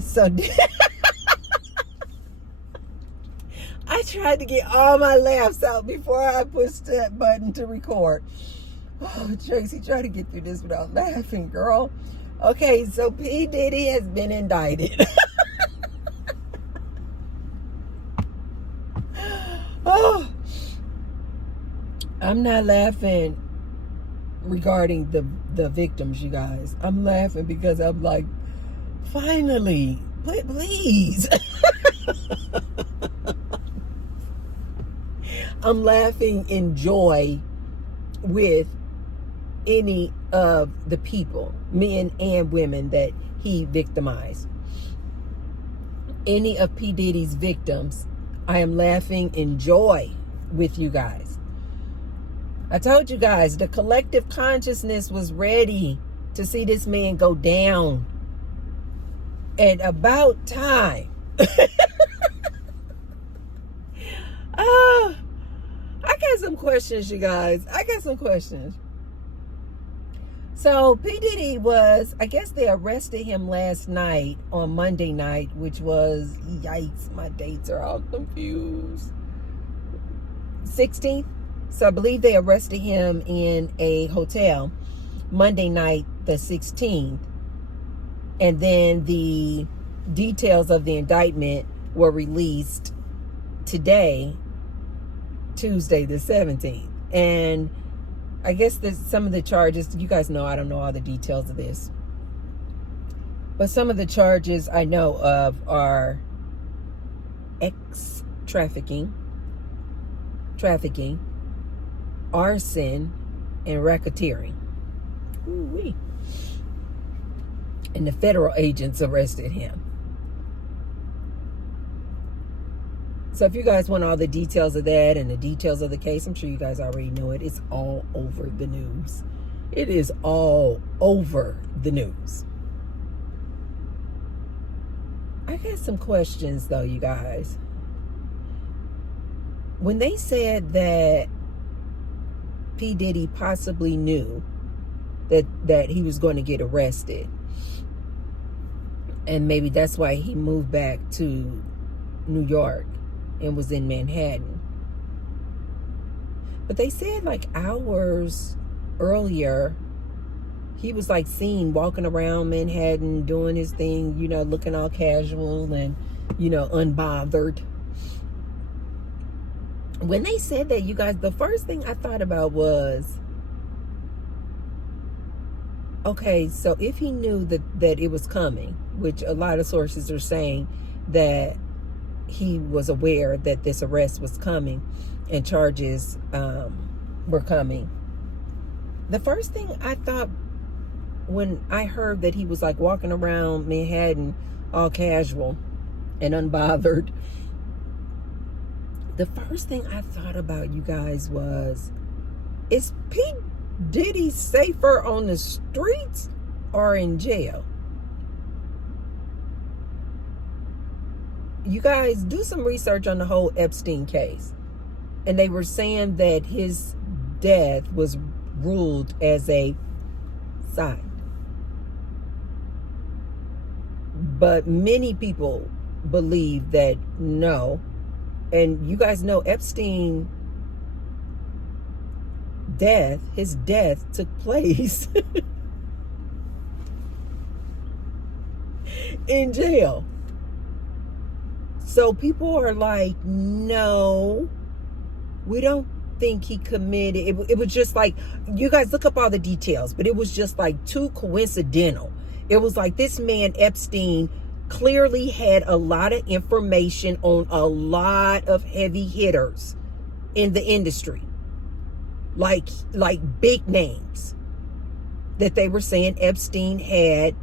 So I tried to get all my laughs out before I pushed that button to record. Oh, Tracy, try to get through this without laughing, girl. Okay, so P. Diddy has been indicted. Oh, I'm not laughing regarding the victims, you guys. I'm laughing because I'm like, finally, please. I'm laughing in joy with any of the people, men and women, that he victimized. Any of P. Diddy's victims, I am laughing in joy with you guys. I told you guys the collective consciousness was ready to see this man go down. And about time. Oh, I got some questions, you guys. I got some questions. So P. Diddy was, I guess they arrested him last night on Monday night, which was, yikes, my dates are all confused. 16th. So I believe they arrested him in a hotel Monday night, the 16th. And then the details of the indictment were released today, Tuesday the 17th. And I guess there's some of the charges, you guys know I don't know all the details of this, but some of the charges I know of are trafficking, arson, and racketeering. Ooh-wee. And the federal agents arrested him. So if you guys want all the details of that and the details of the case, I'm sure you guys already know it. It's all over the news. It is all over the news. I got some questions though, you guys. When they said that P. Diddy possibly knew that he was going to get arrested, and maybe that's why he moved back to New York and was in Manhattan. But they said like hours earlier, he was like seen walking around Manhattan doing his thing, you know, looking all casual and, you know, unbothered. When they said that, you guys, the first thing I thought about was, okay, so if he knew that it was coming, which a lot of sources are saying that he was aware that this arrest was coming and charges were coming. The first thing I thought when I heard that he was like walking around Manhattan all casual and unbothered, the first thing I thought about, you guys, was, is P. Diddy safer on the streets or in jail? You guys, do some research on the whole Epstein case. And they were saying that his death was ruled as a side. But many people believe that no. And you guys know Epstein his death took place in jail. So people are like, no, we don't think he committed. It was just like, you guys look up all the details, but it was just like too coincidental. It was like this man Epstein clearly had a lot of information on a lot of heavy hitters in the industry, like big names, that they were saying Epstein had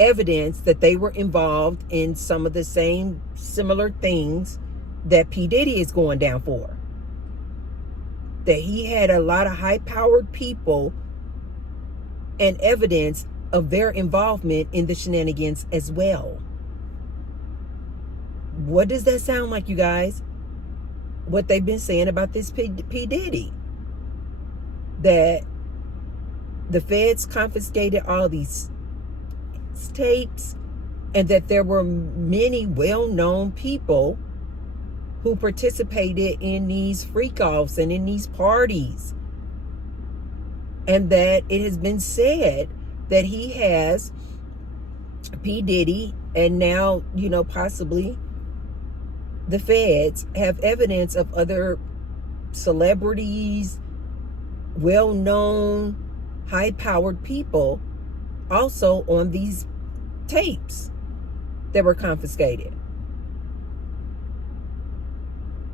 evidence that they were involved in some of the same similar things that P. Diddy is going down for. That he had a lot of high-powered people and evidence of their involvement in the shenanigans as well. What does that sound like, you guys? What they've been saying about this P. Diddy. That the feds confiscated all these tapes and that there were many well-known people who participated in these freak-offs and in these parties. And that it has been said that he has, P. Diddy, and now, possibly the feds have evidence of other celebrities, well-known, high-powered people also on these tapes that were confiscated.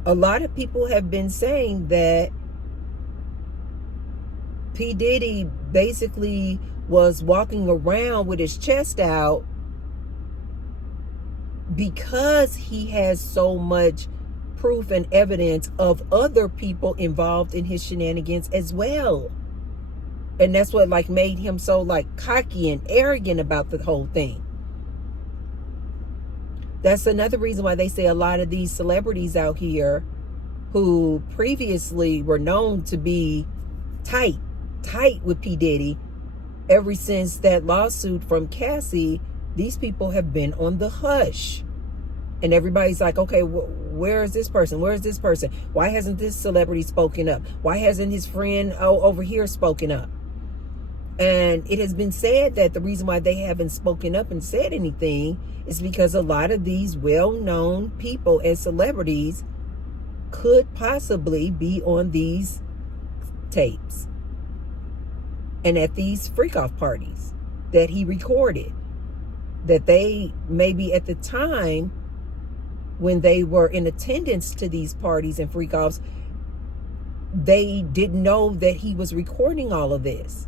A lot of people have been saying that P. Diddy basically was walking around with his chest out because he has so much proof and evidence of other people involved in his shenanigans as well. And that's what made him so cocky and arrogant about the whole thing. That's another reason why they say a lot of these celebrities out here who previously were known to be tight with P. Diddy, ever since that lawsuit from Cassie, these people have been on the hush. And everybody's like, okay, where is this person? Where is this person? Why hasn't this celebrity spoken up? Why hasn't his friend over here spoken up? And it has been said that the reason why they haven't spoken up and said anything is because a lot of these well-known people and celebrities could possibly be on these tapes and at these freak-off parties that he recorded. That they, maybe at the time when they were in attendance to these parties and freak-offs, they didn't know that he was recording all of this.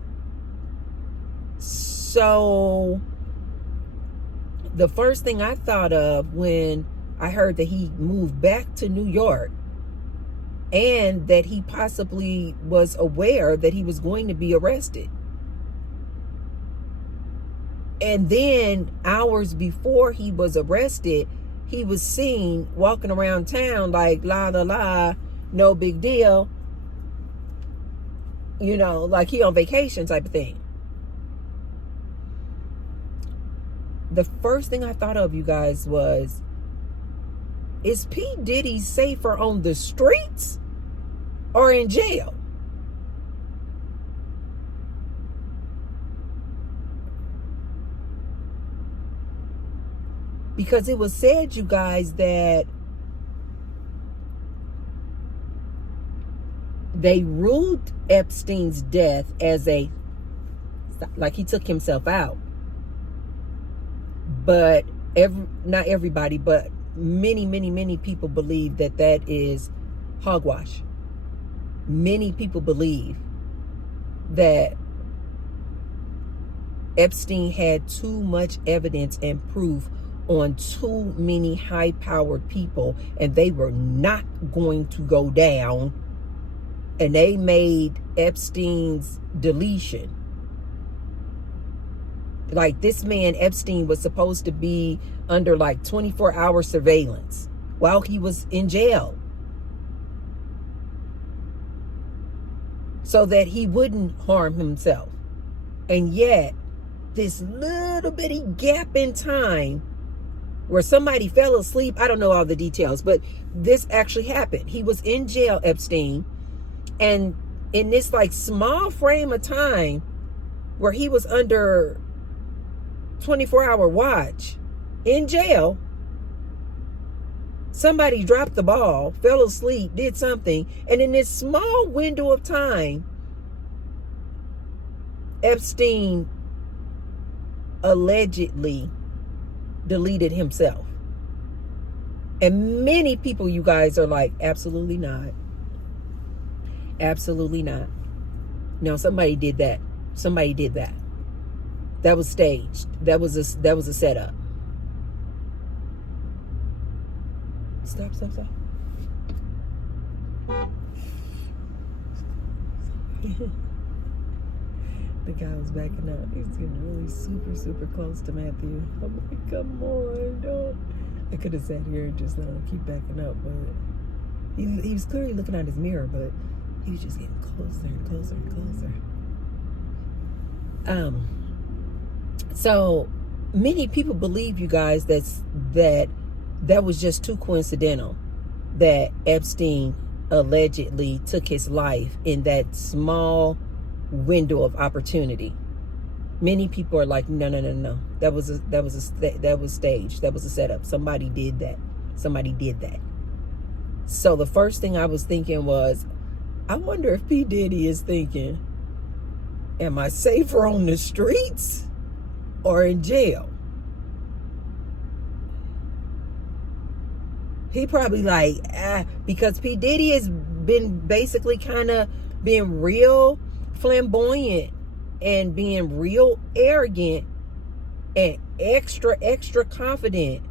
So the first thing I thought of when I heard that he moved back to New York and that he possibly was aware that he was going to be arrested. And then hours before he was arrested, he was seen walking around town like la la la, no big deal. Like he on vacation type of thing. The first thing I thought of, you guys, was, is P. Diddy safer on the streets or in jail? Because it was said, you guys, that they ruled Epstein's death as like he took himself out. But not everybody, but many people believe that is hogwash. Many people believe that Epstein had too much evidence and proof on too many high-powered people, and they were not going to go down, and they made Epstein's deletion. Like, this man Epstein was supposed to be under 24-hour surveillance while he was in jail, so that he wouldn't harm himself. And yet, this little bitty gap in time where somebody fell asleep, I don't know all the details, but this actually happened. He was in jail, Epstein, and in this small frame of time where he was under 24-hour watch in jail, somebody dropped the ball, fell asleep, did something, and in this small window of time, Epstein allegedly deleted himself. And many people, you guys, are like, absolutely not. Absolutely not. No, somebody did that. Somebody did that. That was staged. That was a setup. Stop. The guy was backing up. He's getting really super close to Matthew. I'm like, come on, don't. I could have sat here and just keep backing up, but he was clearly looking at his mirror, but he was just getting closer and closer and closer. So many people believe, you guys, that was just too coincidental, that Epstein allegedly took his life in that small window of opportunity. Many people are like, no, no, no, no. That was staged. That was a setup. Somebody did that. Somebody did that. So the first thing I was thinking was, I wonder if P. Diddy is thinking, am I safer on the streets or in jail? He probably like, because P. Diddy has been basically kind of being real flamboyant and being real arrogant and extra confident.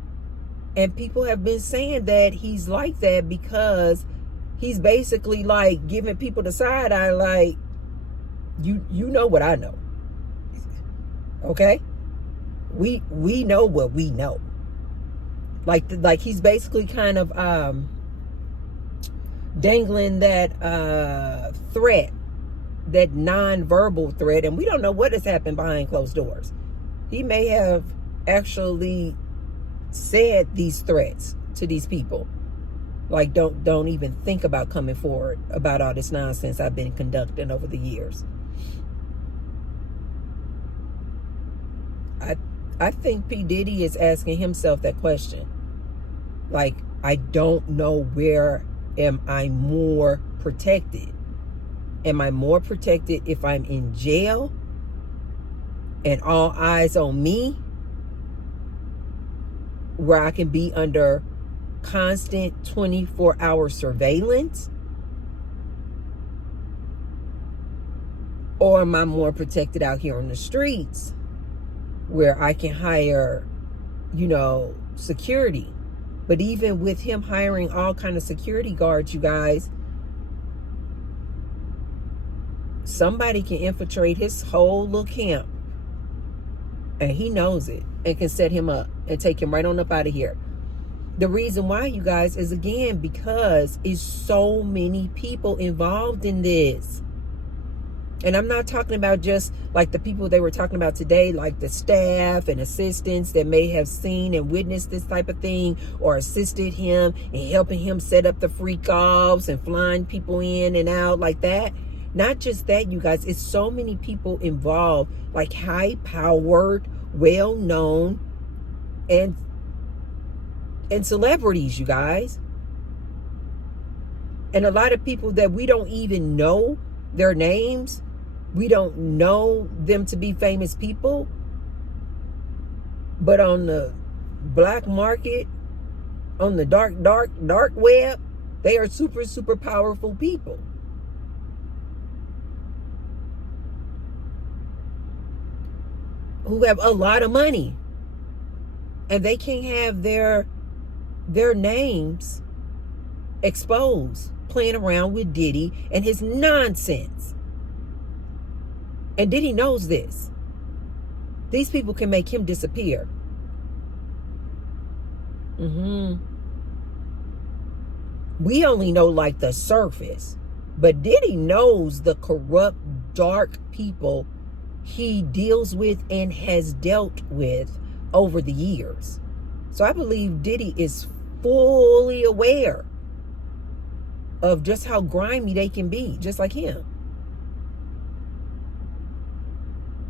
And people have been saying that he's like that because he's basically like giving people the side eye, like, you know what I know. Okay? We know what we know. Like he's basically kind of dangling that threat, that non-verbal threat, and we don't know what has happened behind closed doors. He may have actually said these threats to these people, like, don't even think about coming forward about all this nonsense I've been conducting over the years. I think P. Diddy is asking himself that question. Like, I don't know, where am I more protected? Am I more protected if I'm in jail and all eyes on me, where I can be under constant 24-hour surveillance? Or am I more protected out here on the streets, where I can hire, security? But even with him hiring all kind of security guards, you guys, somebody can infiltrate his whole little camp, and he knows it, and can set him up and take him right on up out of here. The reason why, you guys, is again because it's so many people involved in this. And I'm not talking about just like the people they were talking about today, like the staff and assistants that may have seen and witnessed this type of thing, or assisted him in helping him set up the freak offs and flying people in and out like that. Not just that, you guys, it's so many people involved, like high powered, well known, and celebrities, you guys. And a lot of people that we don't even know their names. We don't know them to be famous people. But on the black market, on the dark web, they are super powerful people. Who have a lot of money. And they can't have their names exposed playing around with Diddy and his nonsense. And Diddy knows this. These people can make him disappear. We only know like the surface. But Diddy knows the corrupt, dark people he deals with and has dealt with over the years. So I believe Diddy is fully aware of just how grimy they can be, just like him.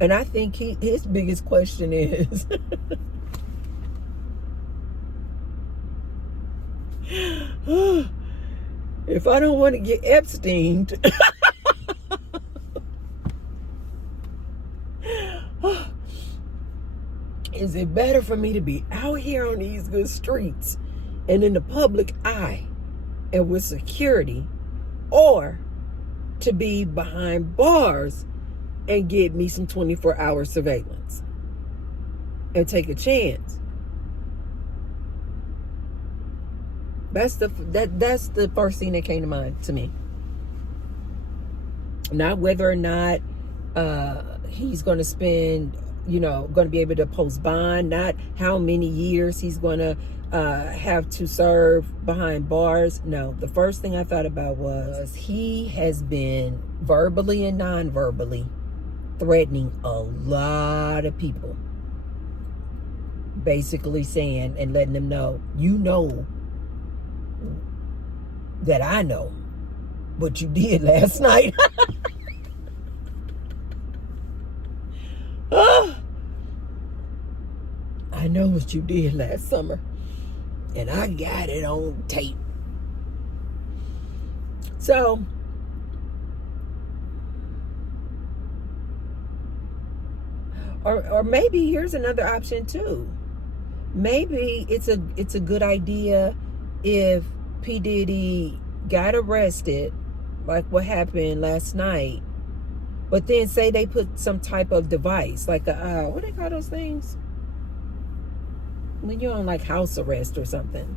And I think his biggest question is, if I don't want to get Epsteined, is it better for me to be out here on these good streets and in the public eye and with security, or to be behind bars and get me some 24-hour surveillance and take a chance? That's the first thing that came to mind to me. Not whether or not he's going to spend, going to be able to post bond, not how many years he's going to have to serve behind bars. No, the first thing I thought about was he has been verbally and non-verbally threatening a lot of people. basically saying and letting them know, you know that I know what you did last night. I know what you did last summer, and I got it on tape. So, or maybe here's another option too. Maybe it's a good idea if P. Diddy got arrested, like what happened last night, but then say they put some type of device, like a what do they call those things? When you're on like house arrest or something.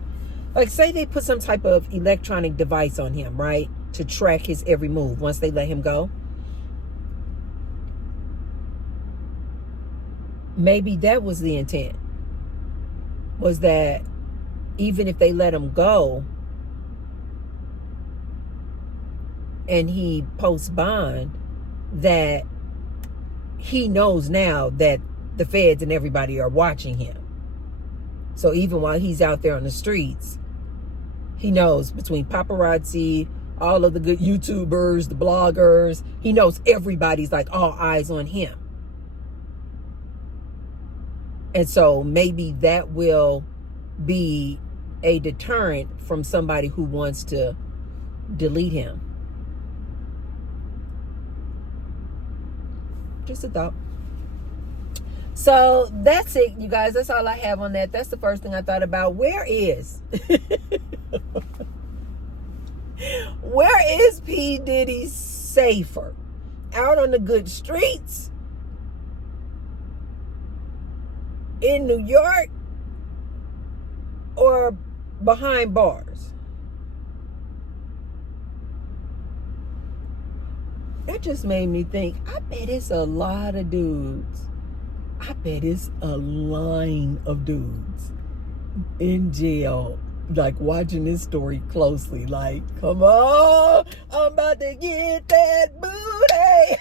Like say they put some type of electronic device on him, right? To track his every move once they let him go. Maybe that was the intent. Was that even if they let him go and he posts bond, that he knows now that the feds and everybody are watching him. So even while he's out there on the streets, he knows between paparazzi, all of the good YouTubers, the bloggers, he knows everybody's like all eyes on him. And so maybe that will be a deterrent from somebody who wants to delete him. Just a thought. So that's it, you guys. That's all I have on that. That's the first thing I thought about. Where is P. Diddy safer? Out on the good streets? In New York? Or behind bars? That just made me think, I bet it's a lot of dudes. I bet it's a line of dudes in jail, like watching this story closely. Like, come on, I'm about to get that booty.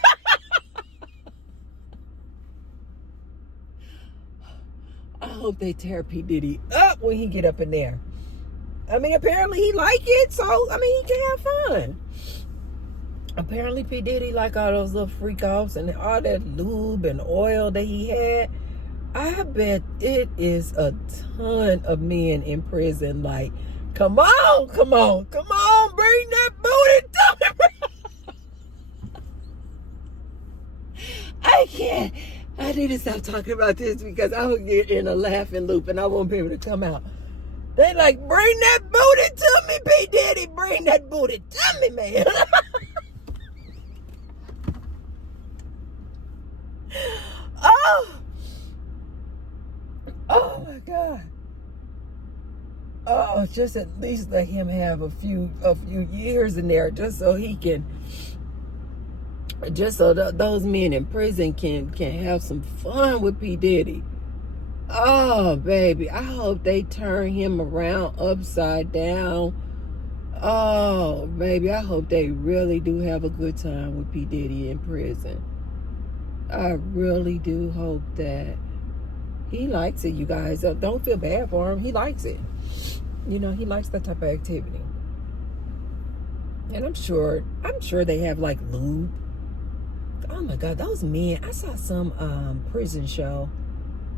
I hope they tear P. Diddy up when he get up in there. I mean, apparently he like it, so, I mean, he can have fun. Apparently P. Diddy like all those little freak offs and all that lube and oil that he had. I bet it is a ton of men in prison like, come on, bring that booty to me. I can't. I need to stop talking about this because I will get in a laughing loop and I won't be able to come out. They like, bring that booty to me, P. Diddy. Bring that booty to me, man. Oh my God. Oh, just at least let him have a few years in there, just so he can, just so those men in prison can have some fun with P. Diddy. Oh, baby, I hope they turn him around upside down. Oh, baby, I hope they really do have a good time with P. Diddy in prison. I really do hope that. He likes it, you guys. Don't feel bad for him. He likes it. You know, he likes that type of activity. And I'm sure they have like lube. Oh my God, those men. I saw some prison show.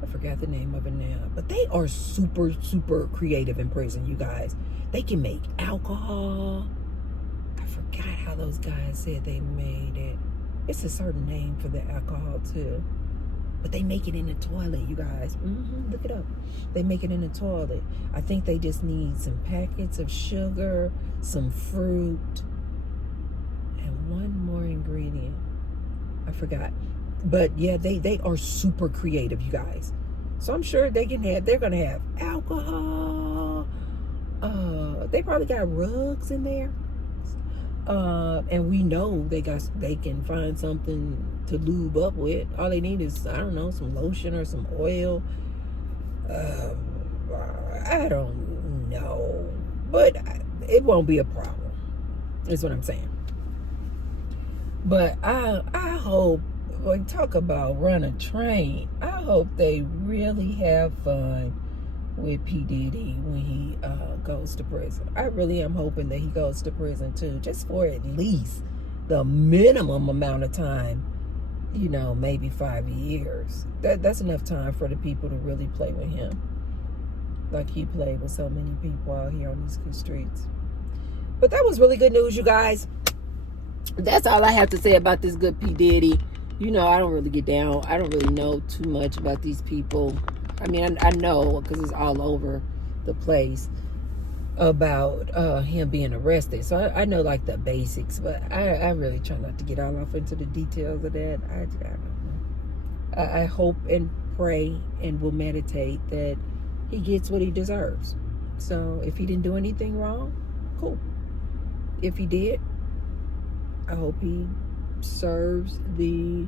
I forgot the name of it now. But they are super, super creative in prison, you guys. They can make alcohol. I forgot how those guys said they made it. It's a certain name for the alcohol too. But they make it in the toilet, you guys. Look it up. They make it in the toilet. I think they just need some packets of sugar, some fruit, and one more ingredient. I forgot. But yeah, they are super creative, you guys. So I'm sure they're gonna have alcohol. They probably got rugs in there. And we know they can find something to lube up with. All they need is, I don't know, some lotion or some oil. I don't know, but it won't be a problem. Is what I'm saying. But I hope Like, talk about run a train. I hope they really have fun with P. Diddy when he goes to prison. I really am hoping that he goes to prison too, just for at least the minimum amount of time, you know, maybe 5 years. That's enough time for the people to really play with him like he played with so many people out here on these good streets. But that was really good news, you guys. That's all I have to say about this good P. Diddy. You know, I don't really get down. I don't really know too much about these people. I mean, I know because it's all over the place about him being arrested. So I know like the basics, but I really try not to get all off into the details of that. I don't know. I hope and pray and will meditate that he gets what he deserves. So if he didn't do anything wrong, cool. If he did, I hope he serves the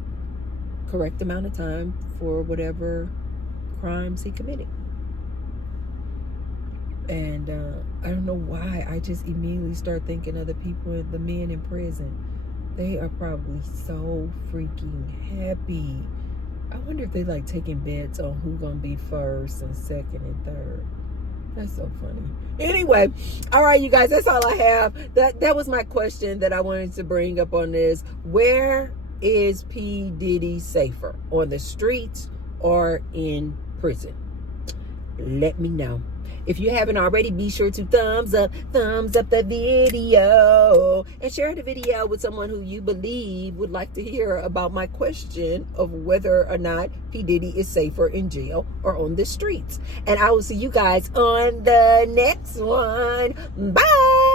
correct amount of time for whatever crimes he committed. And I don't know why I just immediately start thinking of the people, the men in prison. They are probably so freaking happy. I wonder if they like taking bets on who's gonna be first and second and third. That's so funny. Anyway, all right, you guys, that's all I have. That was my question that I wanted to bring up on this. Where is P. Diddy safer? On the streets or in prison? Let me know. If you haven't already, be sure to thumbs up the video and share the video with someone who you believe would like to hear about my question of whether or not P. Diddy is safer in jail or on the streets. And I will see you guys on the next one. Bye.